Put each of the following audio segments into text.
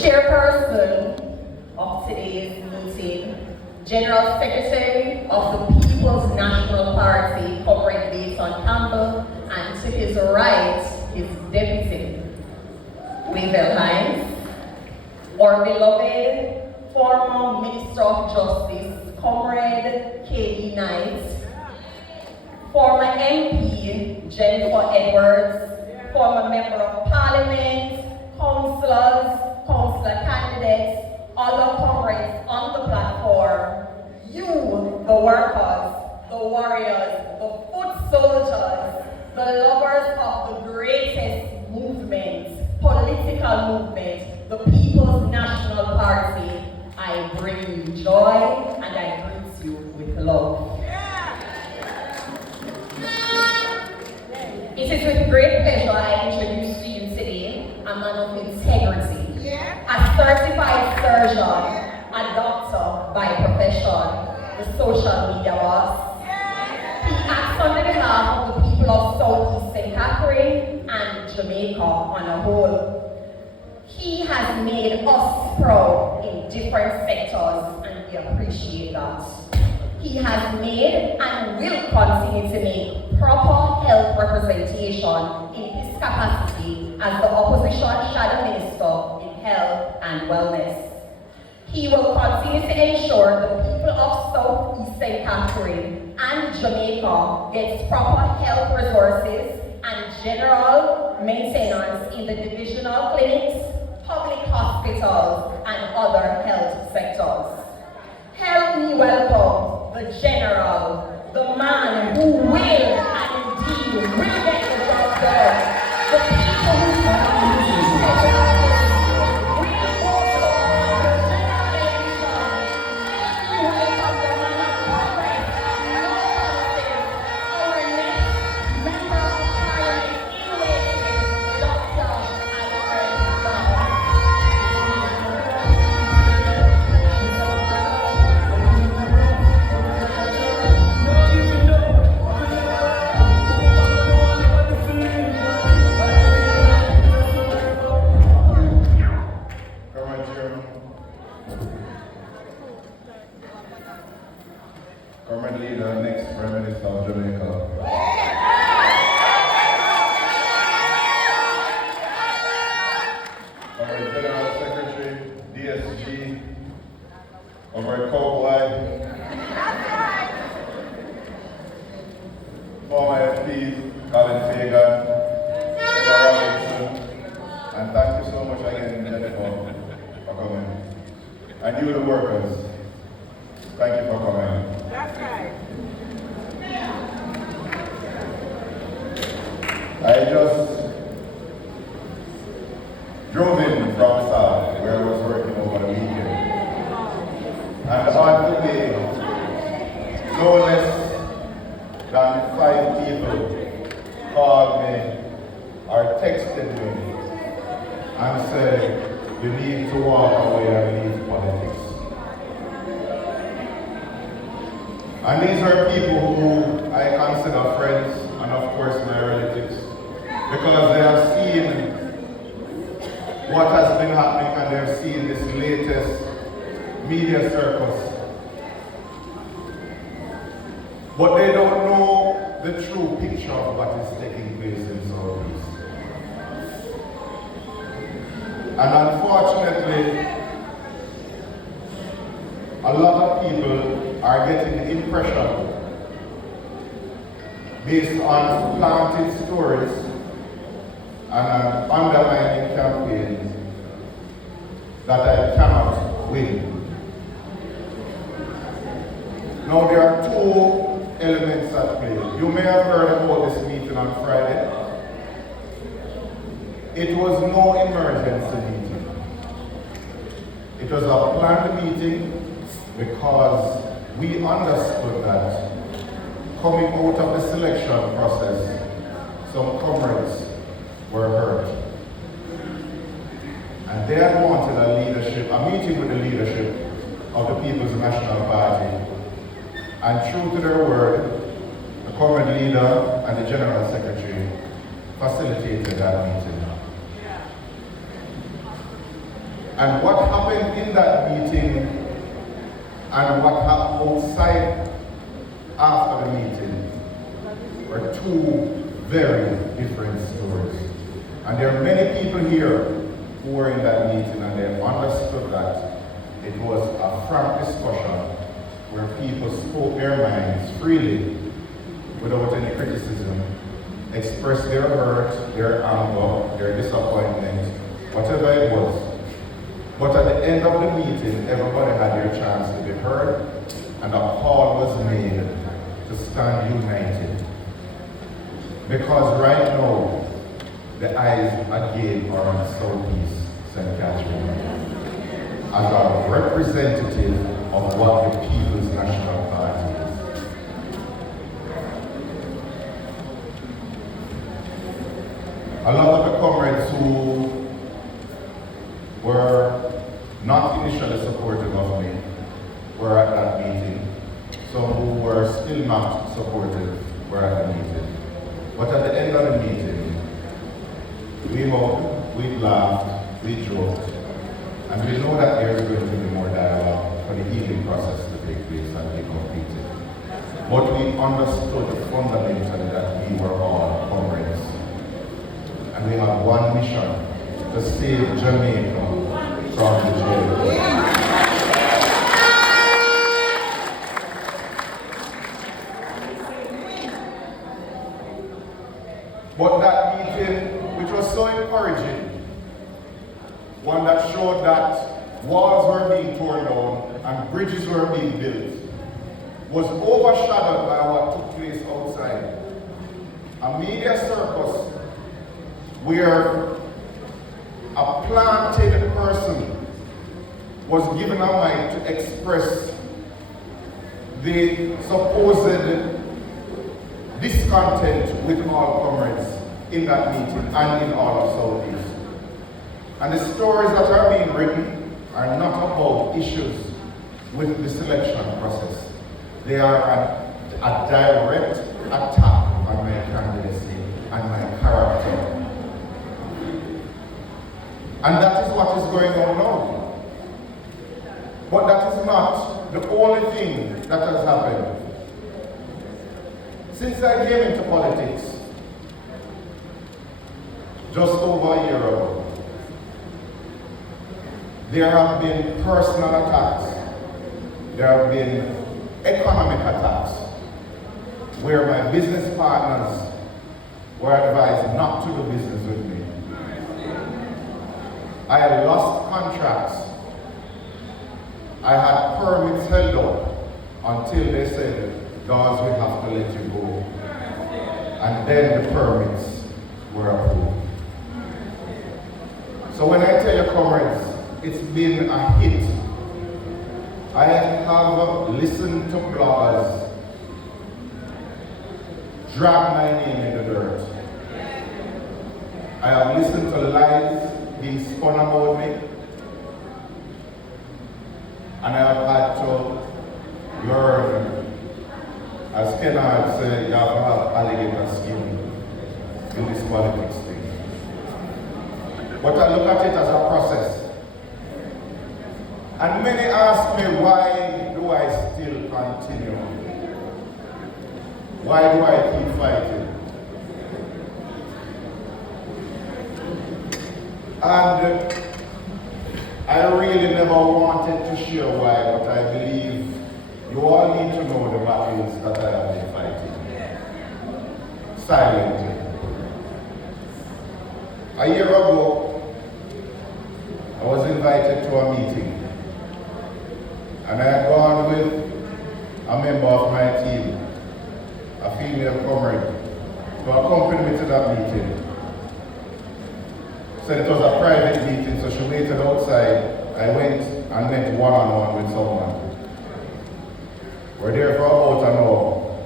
chairperson of today's meeting, General Secretary of the People's National Party, Comrade Dawes Campbell, and to his right, his deputy, Wavell Hines, our beloved former Minister of Justice, Comrade K.E. Knight, former MP, Jennifer Edwards, former Member of Parliament, councillor candidates, other comrades on the platform, you, the workers, the warriors, the foot soldiers, the lovers of the greatest movement, political movement, the People's National Party, I bring you joy and I greet you with love. It is with great pleasure I introduce to you today a man of integrity, a certified surgeon, a doctor by profession, the social media boss. He acts on the behalf of the people of Southeast St. Catherine and Jamaica on a whole. He has made us proud in different sectors and we appreciate that. He has made and will continue to make proper health representation in his capacity as the opposition shadow minister in health and wellness. He will continue to ensure the people of Southeast St. Catherine and Jamaica gets proper health resources and general maintenance in the divisional clinics, public hospitals, and other health sectors. Help me welcome the General, the man who will and indeed will get the job done. The people who surround you. Current leader, next Prime Minister of Jamaica. Current General Secretary, DSG, Comrade Cowboy, former FP, Colin Fagan, Sarah Robinson, and thank you so much again, Jennifer, for coming. And you, the workers, thank you for coming. That's right. I just drove in from South, where I was working over the weekend. And on the way, no less than 5 people called me or texted me and said, you need to walk away and leave politics. And these are people who I consider friends and of course my relatives, because they have seen what has been happening and they have seen this latest media circus. But they don't know the true picture of what is taking place in Southeast. And unfortunately, a lot of people are getting the impression, based on planted stories and an undermining campaign, that I cannot win. Now there are 2 elements at play. You may have heard about this meeting on Friday. It was no emergency meeting. It was a planned meeting because we understood that coming out of the selection process, some comrades were hurt. And they had wanted a meeting with the leadership of the People's National Party. And true to their word, the comrade leader and the General Secretary facilitated that meeting. And what happened in that meeting and what happened outside after the meeting were two very different stories. And there are many people here who were in that meeting and they understood that it was a frank discussion where people spoke their minds freely without any criticism, expressed their hurt, their anger, their disappointment, whatever it was. But at the end of the meeting, everybody had their chance to be heard, and a call was made to stand united. Because right now, the eyes again are on Southeast St. Catherine as a representative of what the People's National Party is. A lot of the comrades who were not initially supportive of me were at that meeting. Some who were still not supportive were at the meeting. But at the end of the meeting, we hugged, we laughed, we joked, and we know that there is going to be more dialogue for the healing process to take place and be completed. But we understood fundamentally that we were all comrades. And we have one mission, to save Jamaica from the jail. But that meeting, which was so encouraging, one that showed that walls were being torn down and bridges were being built, was overshadowed by what took place outside. A media circus where a planted person was given a mic to express the supposed discontent with all comrades in that meeting and in all of Southeast. And the stories that are being written are not about issues with the selection process. They are a direct attack on my candidacy and my character. And that is what is going on now. But that is not the only thing that has happened. Since I came into politics, just over a year ago, there have been personal attacks, there have been economic attacks, where my business partners were advised not to do business with me. I had lost contracts. I had permits held up until they said, Dawes, we have to let you go. And then the permits were approved. So when I tell you, comrades, it's been a hit. I have listened to bloggers drag my name in the dirt. I have listened to lies being spun about me, and I have had to learn, as Kennard said, you have to have alligator skin in this politics thing. But I look at it as a process. And many ask me, why do I still continue? Why do I keep fighting? And I really never wanted to share why, but I believe you all need to know the battles that I have been fighting. Silently. A year ago, I was invited to a meeting. And I had gone with a member of my team, a female comrade, to accompany me to that meeting. So it was a private meeting, so she waited outside. I went and met one-on-one with someone. We're there for about an hour.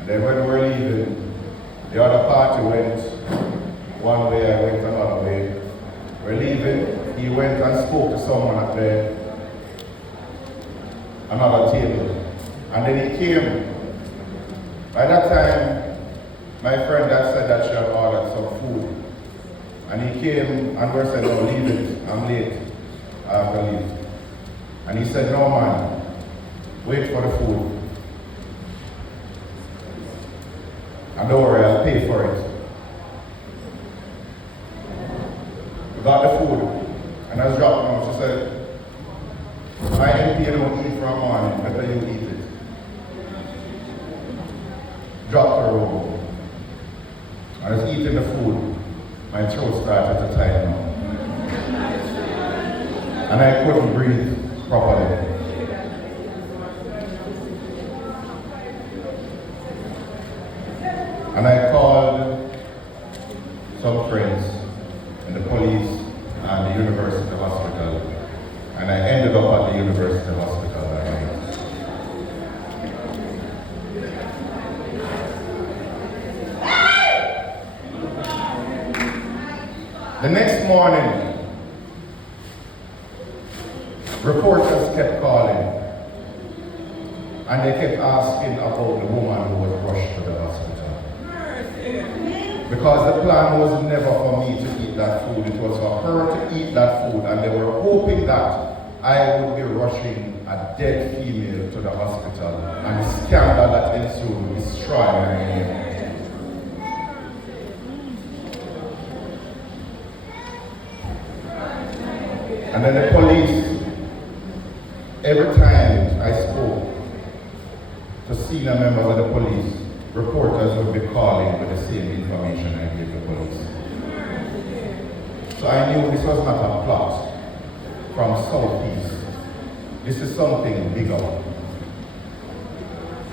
And then when we were leaving, the other party went one way, I went another way. We're leaving, he went and spoke to someone at another table. And then he came. By that time, my friend had said that she had ordered some food. And he came and we said, no, leave it, I'm late, I have to leave. And he said, no man, wait for the food. And don't worry, I'll pay for it. We got the food, and I was dropping off. She said, my MP don't eat from morning, better you eat it. Dropped her over. I was eating the food, my throat started to tighten up. And I couldn't breathe properly. And I called some friends in the police and the university hospital. And I ended up at the university hospital that night. The next morning, reporters kept calling. And they kept asking about the woman who was rushed to the hospital. Because the plan was never for me to eat that food, it was for her to eat that food, and they were hoping that I would be rushing a dead female to the hospital, and the scandal that ensued would destroy my name. And then the police, every time I spoke to senior members of the police, reporters would be calling with the same information I gave the police. So I knew this was not a plot from Southeast. This is something bigger.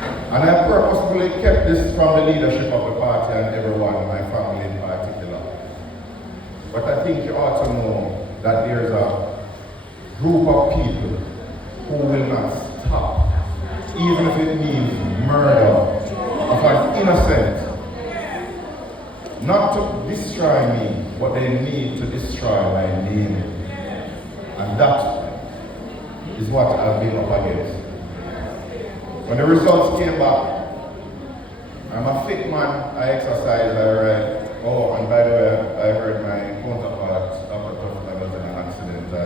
And I purposefully kept this from the leadership of the party and everyone, my family in particular. But I think you ought to know that there's a group of people who will not stop, even if it means murder of an innocent, not to destroy me, but they need to destroy my name. And that is what I've been up against. When the results came back, I'm a fit man, I exercise, I ride. Oh, and by the way, I heard my counterpart after was in an accident. I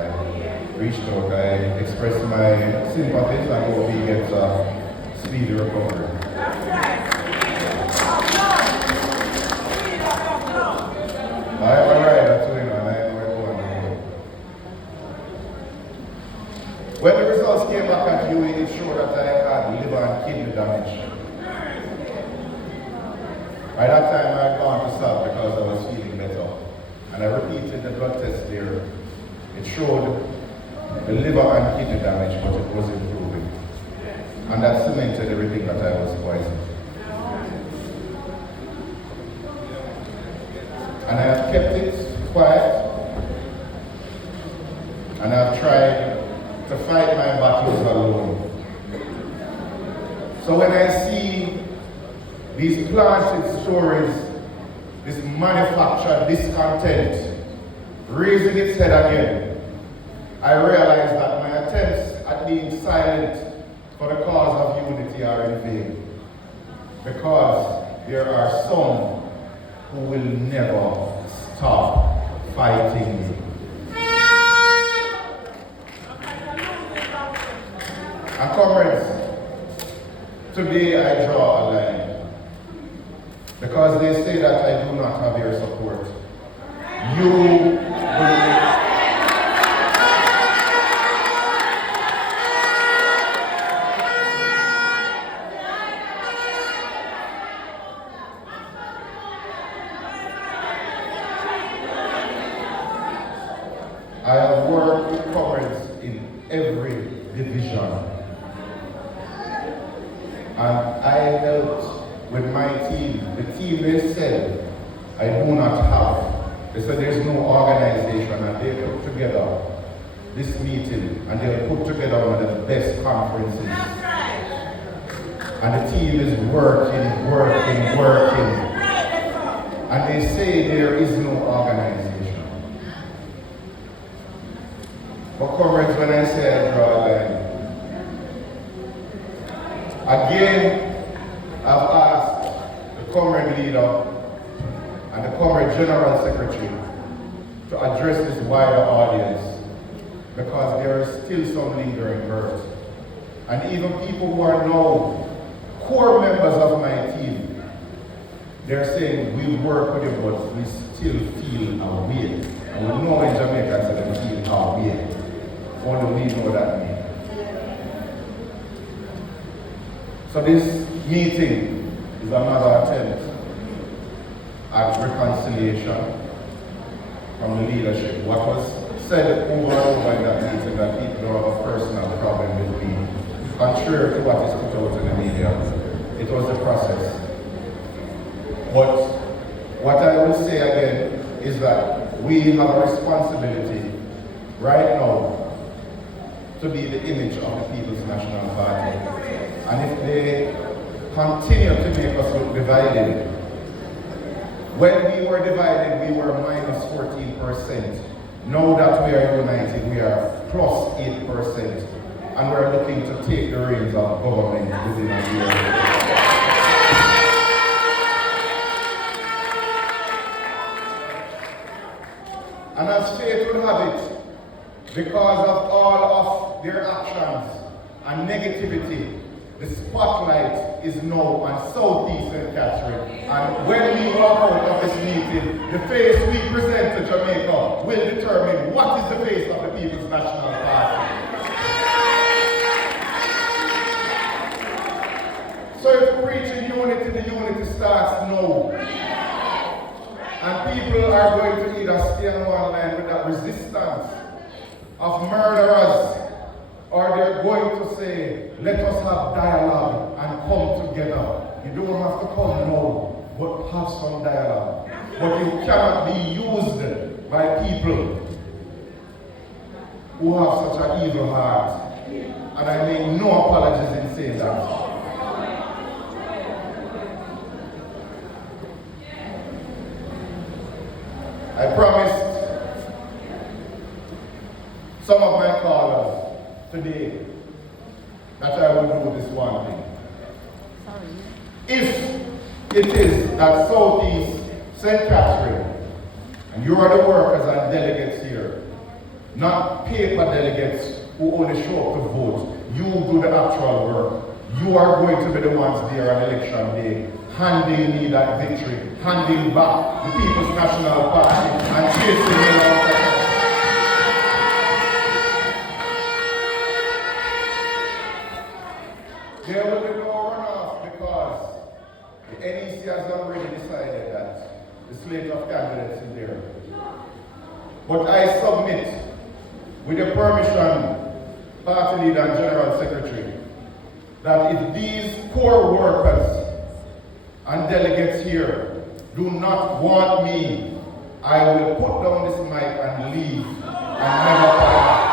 reached out, I expressed my sympathies and hope he gets a speedy recovery. I have a rider too, and I know where going on. When the results came back at UE, it showed that I had liver and kidney damage. By that time, I had gone to SAB because I was feeling better. And I repeated the blood test there. It showed the liver and kidney damage, but it was improving. And that cemented everything that I was poisoned. And I have kept it quiet, and I've tried to fight my battles alone. So when I see these planted stories, this manufactured discontent raising its head again, I realize that my attempts at being silent for the cause of unity are in vain, because there are some who will never stop fighting me. And comrades, today I draw a line, because they say that I do not have your support. You will. I have worked with comrades in every division. And I helped with my team. The team they said I do not have. They said there's no organization, and they put together this meeting, and they'll put together one of the best conferences. And the team is working. And they say there is no organization. But comrades, when I say I draw a line, again, I've asked the comrade leader and the comrade general secretary address this wider audience because there are still some lingering hurt. And even people who are now core members of my team, they're saying we work with you, but we still feel our weight. And we know in Jamaica that we feel our weight. Only we know that means. So this meeting is another attempt at reconciliation from the leadership. What was said over and over in that meeting that people don't have a personal problem with me, contrary to what is put out in the media, it was a process. But what I will say again is that we have a responsibility right now to be the image of the People's National Party. And if they continue to make us look divided, when we were divided, we were minus 14%. Now that we are united, we are plus 8%. And we're looking to take the reins of government within a year. And as fate would have it, because of all of their actions and negativity, the spotlight is now on Southeast St. Catherine. And when we walk out of this meeting, the face we present to Jamaica will determine what is the face of the People's National Party. So if preaching unity, the unity starts now. And people are going to either stay on one line with that resistance of murderers, or they're going to say, let us have dialogue and come together. You don't have to come now, but have some dialogue. But you cannot be used by people who have such an evil heart. And I make no apologies in saying that. I promised some of my callers today that I will do this one thing. Sorry. If it is that Southeast St. Catherine, and you are the workers and delegates here, not paper delegates who only show up to vote, you do the actual work. You are going to be the ones there on election day, handing me that victory, handing back the People's National Party, and chasing me out. There will be no runoff because the NEC has already decided that the slate of candidates is there. But I submit, with the permission, party leader and general secretary, that if these poor workers and delegates here do not want me, I will put down this mic and leave and never come back.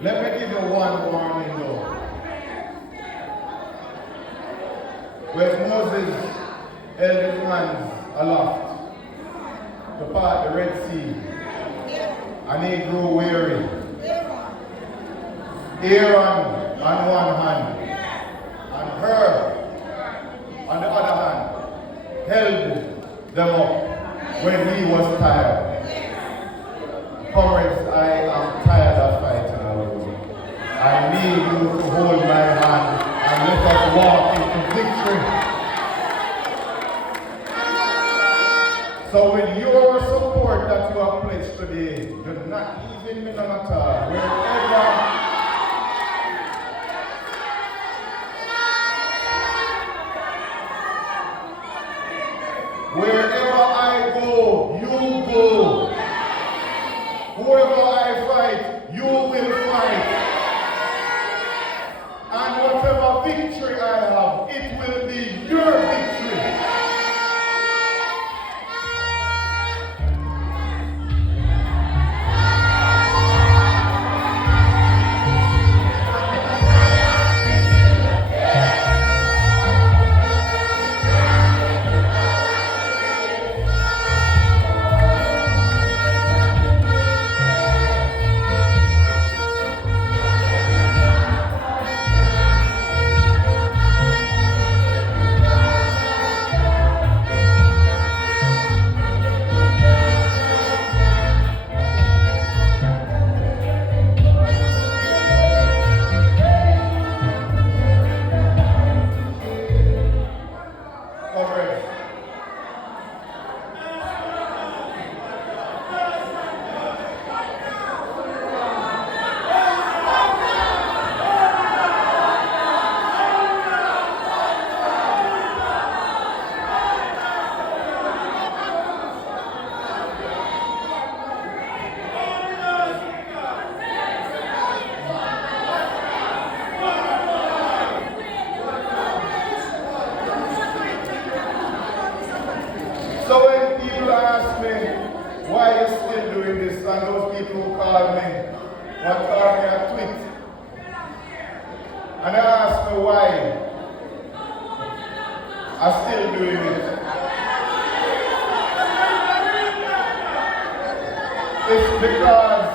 Let me give you one warning though. When Moses held his hands aloft to part the Red Sea, and he grew weary, Aaron on one hand, and her on the other hand, held them up when he was tired. Comrades, I am tired of fighting alone. I need you to hold my hand and let us walk into victory. So with your support that you have pledged today, do not even me none at all. Wherever I go, you go. Whoever I fight, you will fight. And whatever victory I have, it will be your victory. So when people ask me, why are you still doing this? And those people who call me, one call me a tweet. And they ask me why I'm still doing it. It's because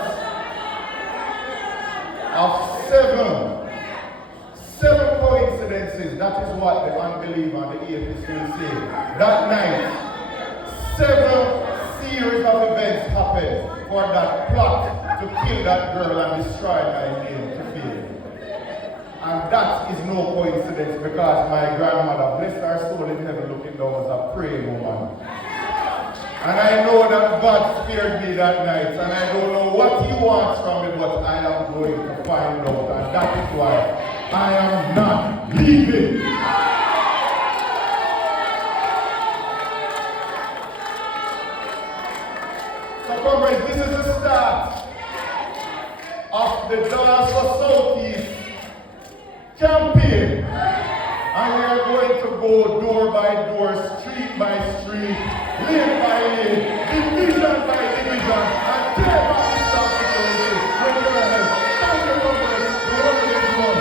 of seven coincidences. That is what the unbeliever and the atheist will say. That night, 7 series of events happened for that plot to kill that girl and destroy my name to fail. And that is no coincidence because my grandmother, bless her soul in heaven, looking down, was a praying woman. And I know that God spared me that night, and I don't know what He wants from me, but I am going to find out, and that is why I am not leaving. So comrades, this is the start of the Dawes for Southeast campaign. And we are going to go door by door, street by street, lane by lane, division by division, and take back this opportunity with your help. Thank you, comrades. The world is one.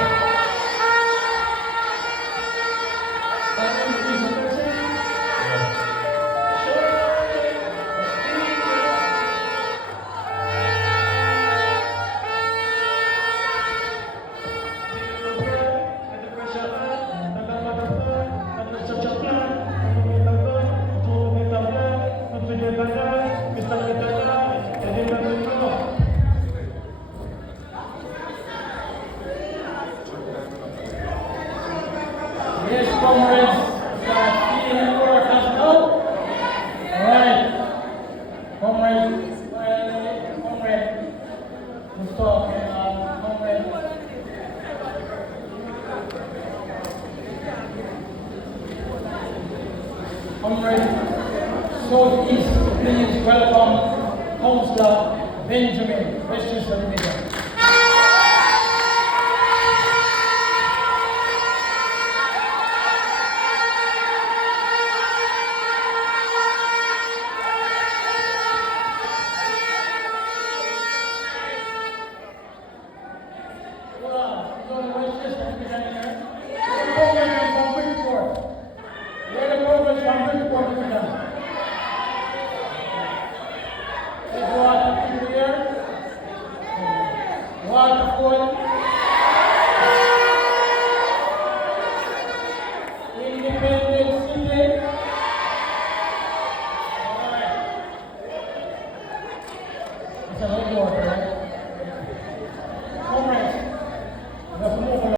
Yes, comrades, start feeling workers now. Alright. Comrade, who's talking? Comrade, Southeast, please welcome Councillor Benjamin, Westchester Division. It's a headwater, right?